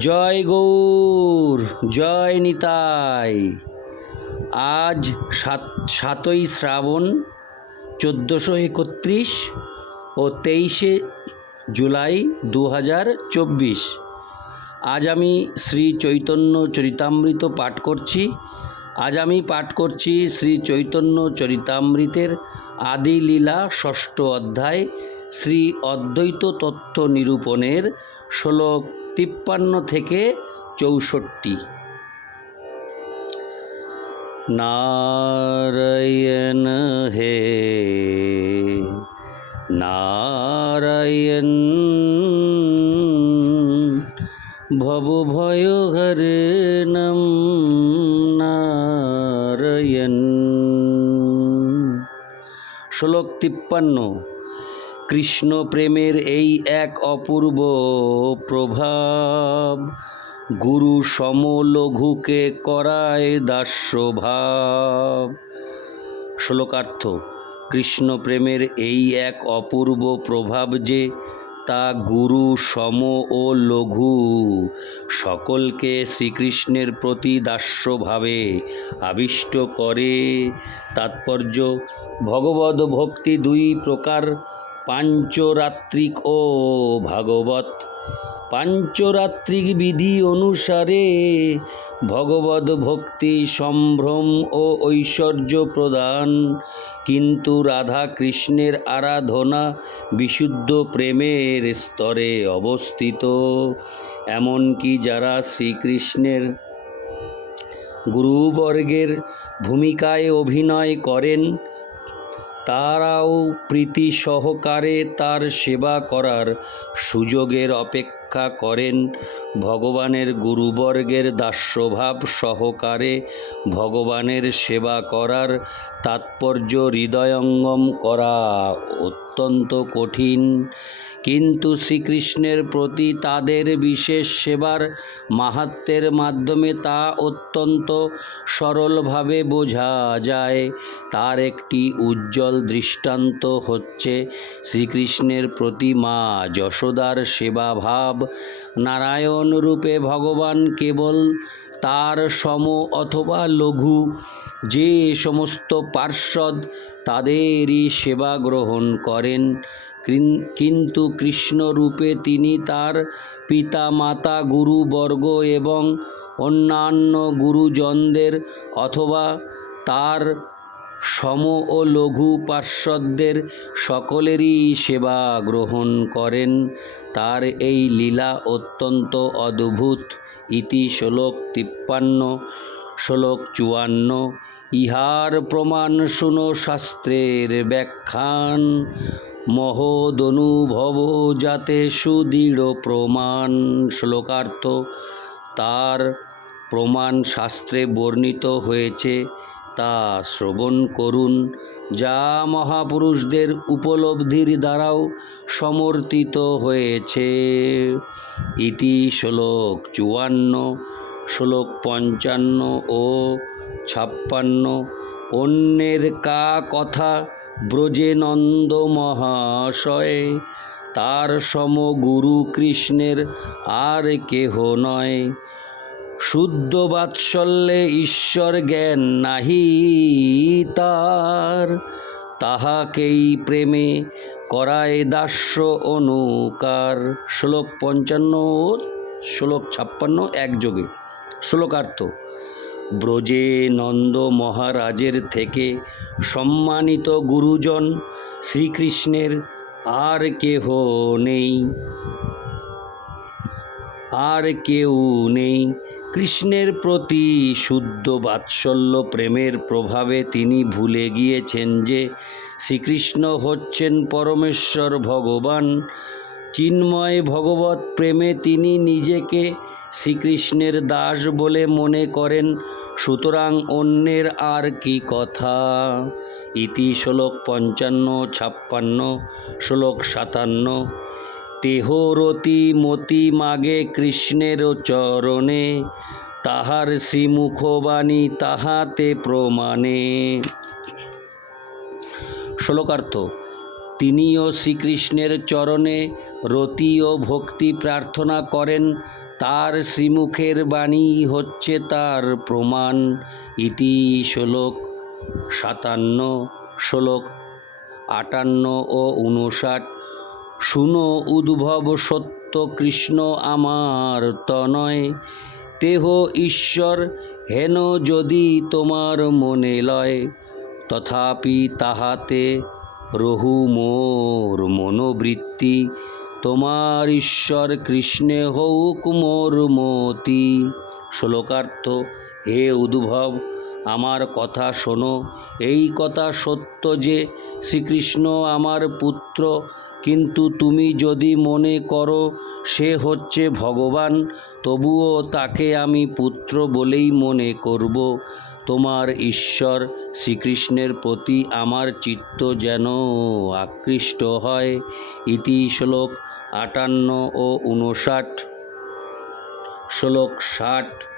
জয় গৌর, জয় নিতাই। আজ সাত, সাতই শ্রাবণ, চোদ্দোশো একত্রিশ ও তেইশে জুলাই দু হাজার চব্বিশ। আজ আমি শ্রী চৈতন্য চরিতামৃত পাঠ করছি। আজ আমি পাঠ করছি শ্রী চৈতন্য চরিতামৃতের আদি লীলা ষষ্ঠ অধ্যায়, শ্রী অদ্বৈত তত্ত্ব নিরূপণের শ্লোক তিপ্পান্ন থেকে চৌষট্টি। নারায়ণ হে নারায়ণ ভব ভয় হরে নম নারায়ণ। শ্লোক তিপ্পান্ন। কৃষ্ণ প্রেমের এই এক অপূর্ব প্রভাব। গুরু সমলঘুকে করায় দাস্যভাব। শ্লোকার্থ, কৃষ্ণ প্রেমের এই এক অপূর্ব প্রভাব যে, তা গুরু সম ও লঘু, সকলকে শ্রীকৃষ্ণের প্রতি দাস্যভাবে আবিষ্ট করে। তাৎপর্য, ভগবদ ভক্তি দুই প্রকার পাঞ্চরাত্রিক, ও ভাগবত পাঞ্চরাত্রিক বিধি অনুসারে ভগবদ ভক্তি সম্ভ্রম ও ঐশ্বর্য প্রদান। কিন্তু রাধা কৃষ্ণের আরাধনা বিশুদ্ধ প্রেমের স্তরে অবস্থিত। এমনকি যারা শ্রীকৃষ্ণের গুরুবর্গের ভূমিকায় অভিনয় করেন তারাও প্রীতি সহকারে তার সেবা করার সুযোগের অপেক্ষা করেন। ভগবানের গুরুবর্গের দাস্যভাব সহকারে ভগবানের সেবা করার তাৎপর্য হৃদয়ঙ্গম করা অত্যন্ত কঠিন। কিন্তু শ্রীকৃষ্ণের প্রতি তাদের বিশেষ সেবার মাহাত্মের মাধ্যমে তা অত্যন্ত সরলভাবে বোঝা যায়। তার একটি উজ্জ্বল দৃষ্টান্ত হচ্ছে শ্রীকৃষ্ণের প্রতি মা যশোদার সেবাভাব, নারায়ণ রূপে ভগবান কেবল তার সম অথবা লঘু, যে সমস্ত পার্ষদ তাদেরই সেবা গ্রহণ করেন। কিন- কিন্তু কৃষ্ণরূপে তিনি তার পিতা, মাতা গুরুবর্গ এবং অন্যান্য গুরুজনদের অথবা তার সম ও লঘু পার্শ্বদের সকলেরই সেবা গ্রহণ করেন। তার এই লীলা অত্যন্ত অদ্ভুত। ইতি শ্লোক তিপ্পান্ন, শ্লোক চুয়ান্ন। ইহার প্রমাণ শুনো শাস্ত্রের ব্যাখ্যান। মহদনুভব যাতে সুদৃঢ় প্রমাণ। শ্লোকার্থ, তার প্রমাণ শাস্ত্রে বর্ণিত হয়েছে। তা শ্রবণ করুন, যা মহাপুরুষদের উপলব্ধির দ্বারাও সমর্থিত হয়েছে। ইতি শ্লোক চুয়ান্ন, শ্লোক পঞ্চান্ন ও ছাপ্পান্ন। অন্যের কা কথা ব্রজে নন্দ মহাশয়, তার সম গুরু কৃষ্ণের আর কেহ নয়। শুদ্ধ বাৎসল্যে ঈশ্বর জ্ঞান নাহি তার। তাহাকেই প্রেমে করায় দাস্য অনুকার। শ্লোক পঞ্চান্ন, শ্লোক ছাপ্পান্ন একযোগে শ্লোকার্থ, ব্রজে নন্দ মহারাজের থেকে সম্মানিত গুরুজন শ্রীকৃষ্ণের আর কেহ নেই। আর কেউ নেই। কৃষ্ণের প্রতি শুদ্ধ বাৎসল্য প্রেমের প্রভাবে তিনি ভুলে গিয়েছেন যে শ্রীকৃষ্ণ হচ্ছেন পরমেশ্বর ভগবান। চিন্ময় ভগবত প্রেমে তিনি নিজেকে শ্রীকৃষ্ণের দাস বলে মনে করেন, সুতরাং অন্যের আর কি কথা? ইতি শ্লোক পঞ্চান্ন, ছাপ্পান্ন, শ্লোক সাতান্ন। তেহরতি মতি মাগে কৃষ্ণের চরণে, তাহার শ্রীমুখবাণী তাহাতে প্রমাণে। শ্লোকার্থ, তিনিও শ্রীকৃষ্ণের চরণে রতি ও ভক্তি প্রার্থনা করেন, তার শ্রীমুখের বাণী হচ্ছে তার প্রমাণ। ইতি শ্লোক সাতান্ন, শ্লোক আটান্ন ও উনষাট শুনো উদ্ভব সত্য কৃষ্ণ আমার তনয়। তেহ ঈশ্বর, হেন যদি তোমার মনে লয়, তথাপি তাহাতে রহু মোর মনোবৃত্তি। তোমার ঈশ্বর কৃষ্ণে হৌক মোর মতি। শ্লোকার্থ, হে উদ্ভব আমার কথা শোনো। এই কথা সত্য যে, শ্রীকৃষ্ণ আমার পুত্র, কিন্তু তুমি যদি মনে করো সে হচ্ছে ভগবান, তবুও তাকে আমি পুত্র বলেই মনে করব। তোমার ঈশ্বর শ্রীকৃষ্ণের প্রতি আমার চিত্ত যেন আকৃষ্ট হয়। ইতি শ্লোক আটান্ন ও উনষাট শ্লোক ষাট।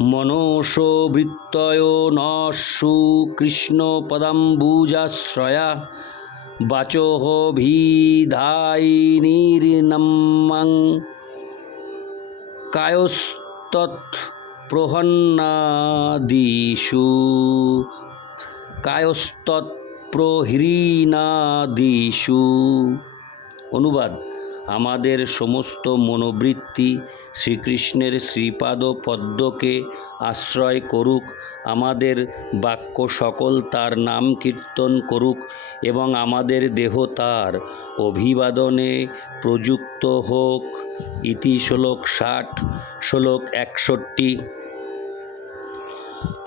মনসবৃত্তয় নসু কৃষ্ণ পদাম্বুজাশ্রয়া বাচোহ ভিধাইনির্নম্মং কায়স্তৎ প্রহন্নাদিষু। কায়স্তৎ প্রহীনাদিষু অনুবাদ। আমাদের সমস্ত মনোবৃত্তি শ্রীকৃষ্ণের শ্রীপাদ পদ্মকে আশ্রয় করুক, আমাদের বাক্য সকল তার নাম কীর্তন করুক এবং আমাদের দেহ তার অভিবাদনে প্রযুক্ত হোক। ইতি শ্লোক ষাট, শ্লোক একষট্টি।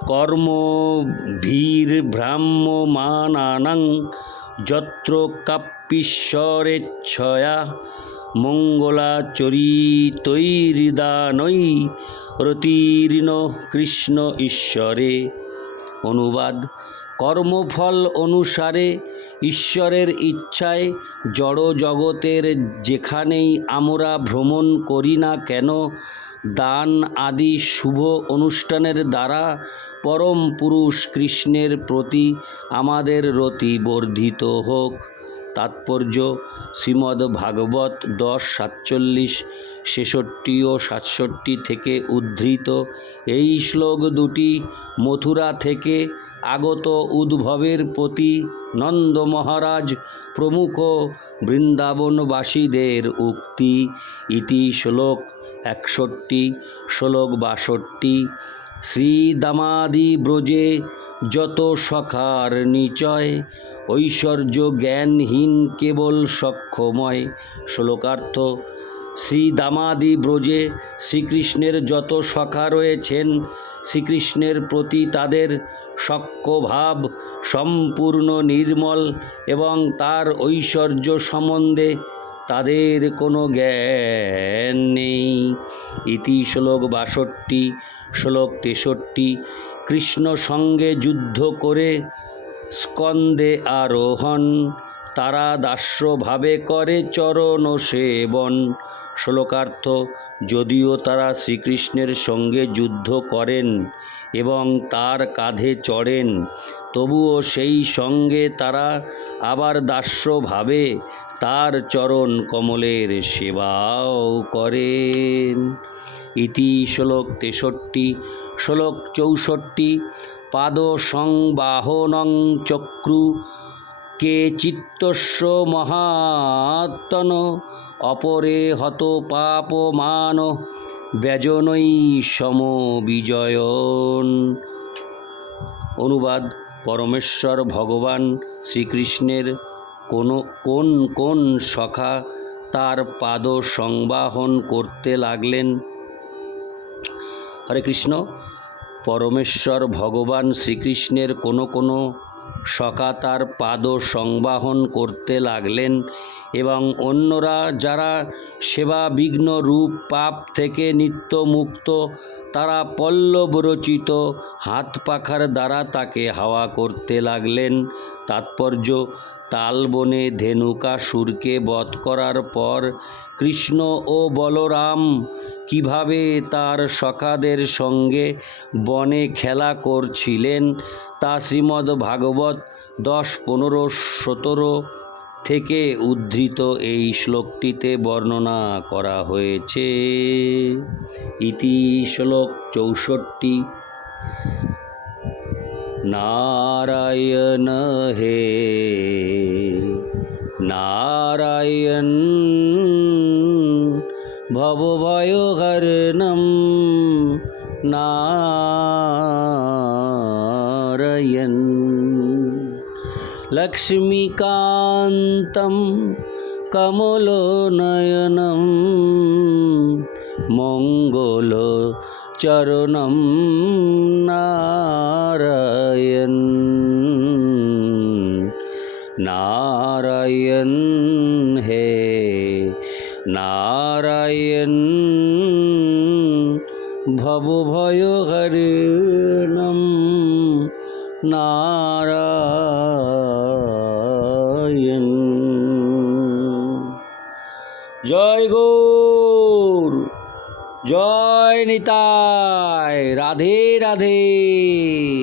কর্ম ভীর ভ্রাম্যমানানাং যত্র কাপ্যীশ্বরেচ্ছয়া মঙ্গলাচরিতৈরিদানৈ রতির্ণ কৃষ্ণ ঈশ্বরে। অনুবাদ, কর্মফল অনুসারে ঈশ্বরের ইচ্ছায় জড় জগতের যেখানেই আমরা ভ্রমণ করি না কেন, দান আদি শুভ অনুষ্ঠানের দ্বারা পরম পুরুষ কৃষ্ণের প্রতি আমাদের রতি বর্ধিত হোক। তাৎপর্য শ্রীমদ্ ভাগবত দশ, সাতচল্লিশ, ছেষট্টি ও সাতষট্টি থেকে উদ্ধৃত। এই শ্লোক দুটি মথুরা থেকে আগত উদ্ভবের প্রতি নন্দ মহারাজ প্রমুখ বৃন্দাবনবাসীদের উক্তি। ইতি শ্লোক একষট্টি, শ্লোক বাষট্টি। শ্রীদামাদি ব্রজে যত সখার নিচয় ঐশ্বর্য জ্ঞানহীন কেবল সক্ষময়। শ্লোকার্থ, শ্রীদামাদি ব্রজে শ্রীকৃষ্ণের যত সখা রয়েছেন, শ্রীকৃষ্ণের প্রতি তাদের সখ্যভাব সম্পূর্ণ নির্মল এবং তার ঐশ্বর্য সম্বন্ধে তাদের কোনো জ্ঞান নেই। ইতি শ্লোক বাষট্টি, শ্লোক তেষট্টি, কৃষ্ণ সঙ্গে যুদ্ধ করে স্কন্দে আরোহণ তারা দাস্যভাবে করে চরণ সেবন। শ্লোকার্থ, যদিও তারা শ্রীকৃষ্ণের সঙ্গে যুদ্ধ করেন এবং তার কাঁধে চড়েন, তবুও সেই সঙ্গে তারা আবার দাস্যভাবে তার চরণ কমলের সেবাও করেন। ইতি শ্লোক তেষট্টি, শ্লোক চৌষট্টি পাদ সংবাহনং চক্রু কে চিত্তস্য মহাত্মন অপরে হত পাপমান ব্যজনৈ সম বিজয়ন। অনুবাদ, পরমেশ্বর ভগবান শ্রীকৃষ্ণের কোনো, কোন কোন সখা তার পাদ সংবাহন করতে লাগলেন? হরে কৃষ্ণ। পরমেশ্বর ভগবান শ্রীকৃষ্ণের কোনো কোনো সখা তার পাদ সংবাহন করতে লাগলেন এবং অন্যরা যারা সেবা বিঘ্ন রূপ পাপ থেকে নিত্য মুক্ত তারা পল্লব রচিত হাত পাখার দ্বারা তাকে হাওয়া করতে লাগলেন। তাৎপর্য তালবনে ধেনুকাসুরকে বধ করার পর কৃষ্ণ ও বলরাম কীভাবে তার সখাদের সঙ্গে বনে খেলা করছিলেন তা শ্রীমদ্ ভাগবত দশ, পনেরো, সতেরো থেকে উদ্ধৃত এই শ্লোকটিতে বর্ণনা করা হয়েছে। ইতি শ্লোক চৌষট্টি। নারায়ণ হে, নারায়ণ ভবভয়হরণম নারায়ণ লক্ষ্মীকান্तं কমলনয়नं মঙ্গলচরণं নারায়ণ নারায়ণ হে নারায়ণ ভবভয়হরণম নারায়ণ। জয় গৌর জয় নিতায় রাধে রাধে।